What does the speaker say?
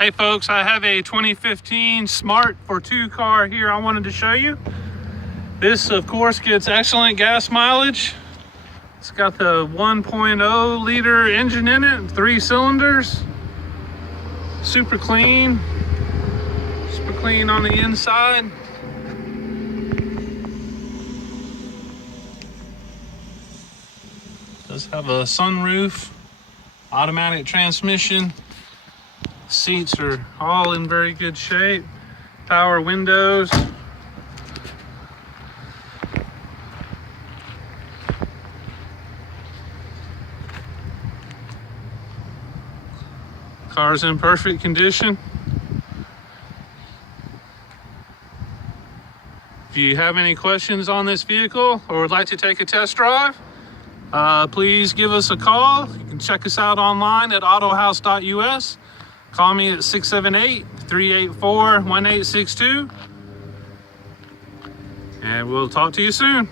Hey folks, I have a 2015 Smart Fortwo car here I wanted to show you. This of course gets excellent gas mileage. It's got the 1.0 liter engine in it, 3 cylinders. Super clean on the inside. Does have a sunroof, automatic transmission. Seats are all in very good shape. Power windows. Car's in perfect condition. If you have any questions on this vehicle or would like to take a test drive, please give us a call. You can check us out online at Autohouse.US. Call me at 678-384-1862. And we'll talk to you soon.